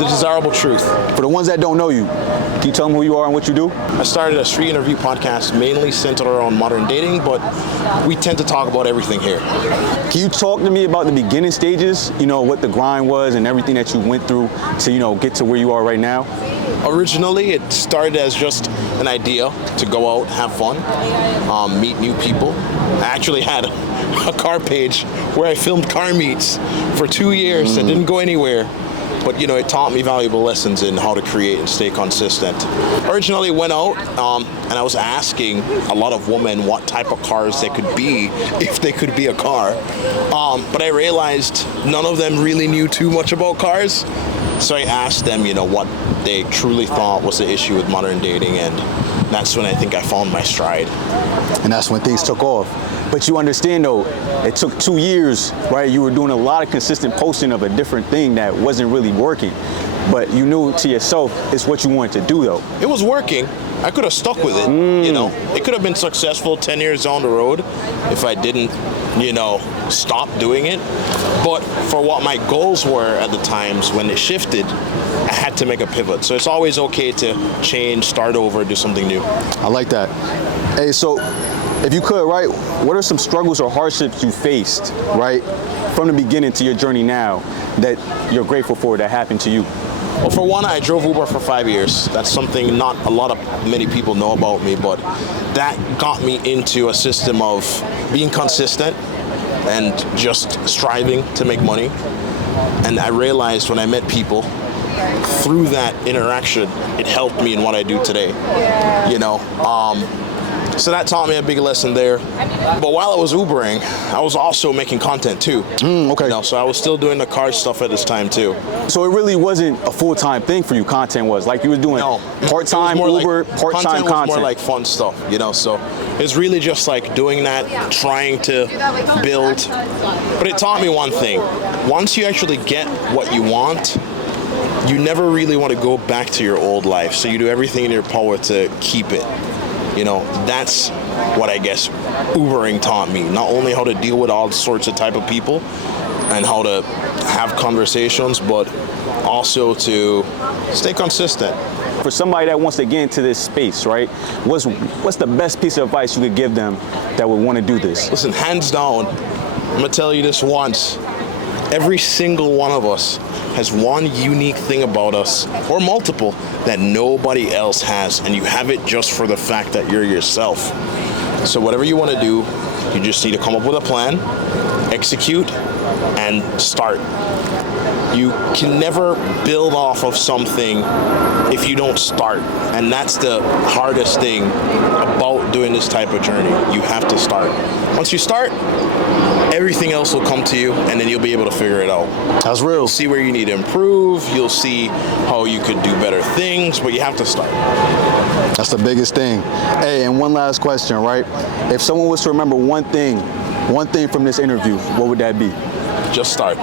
The desirable truth. For the ones that don't know you, can you tell them who you are and what you do? I started a street interview podcast mainly centered around modern dating, but we tend to talk about everything here. Can you talk to me about the beginning stages, what the grind was and everything that you went through to, get to where you are right now? Originally, it started as just an idea to go out, have fun, meet new people. I actually had a car page where I filmed car meets for 2 years that didn't go anywhere. But, it taught me valuable lessons in how to create and stay consistent. Originally went out and I was asking a lot of women what type of cars they could be if they could be a car. But I realized none of them really knew too much about cars. So I asked them, what they truly thought was the issue with modern dating, and that's when I think I found my stride. And that's when things took off. But you understand, though, it took 2 years, right? You were doing a lot of consistent posting of a different thing that wasn't really working. But you knew to yourself it's what you wanted to do, though. It was working. I could have stuck with it, It could have been successful 10 years down the road if I didn't, stop doing it. But for what my goals were at the times when it shifted, I had to make a pivot. So it's always okay to change, start over, do something new. I like that. Hey, so if you could, right, what are some struggles or hardships you faced, right, from the beginning to your journey now that you're grateful for that happened to you? Well, for one, I drove Uber for 5 years. That's something not many people know about me, but that got me into a system of being consistent and just striving to make money. And I realized when I met people, through that interaction, it helped me in what I do today. So that taught me a big lesson there. But while I was Ubering, I was also making content too. Okay. So I was still doing the car stuff at this time too. So it really wasn't a full-time thing for you, content was? Like you were doing part-time Uber, part-time content. Was more like fun stuff, So it's really just like doing that, trying to build. But it taught me one thing. Once you actually get what you want, you never really want to go back to your old life. So you do everything in your power to keep it. That's what I guess Ubering taught me. Not only how to deal with all sorts of type of people and how to have conversations, but also to stay consistent. For somebody that wants to get into this space, right, what's the best piece of advice you could give them that would want to do this? Listen, hands down, I'm going to tell you this once. Every single one of us has one unique thing about us, or multiple, that nobody else has, and you have it just for the fact that you're yourself. So whatever you want to do, you just need to come up with a plan, execute, and start. You can never build off of something if you don't start, and that's the hardest thing about doing this type of journey. You have to start. Once you start, everything else will come to you, and then you'll be able to figure it out. That's real. You'll see where you need to improve. You'll see how you could do better things, but you have to start. That's the biggest thing. Hey, and one last question, right? If someone was to remember one thing from this interview, what would that be? Just start.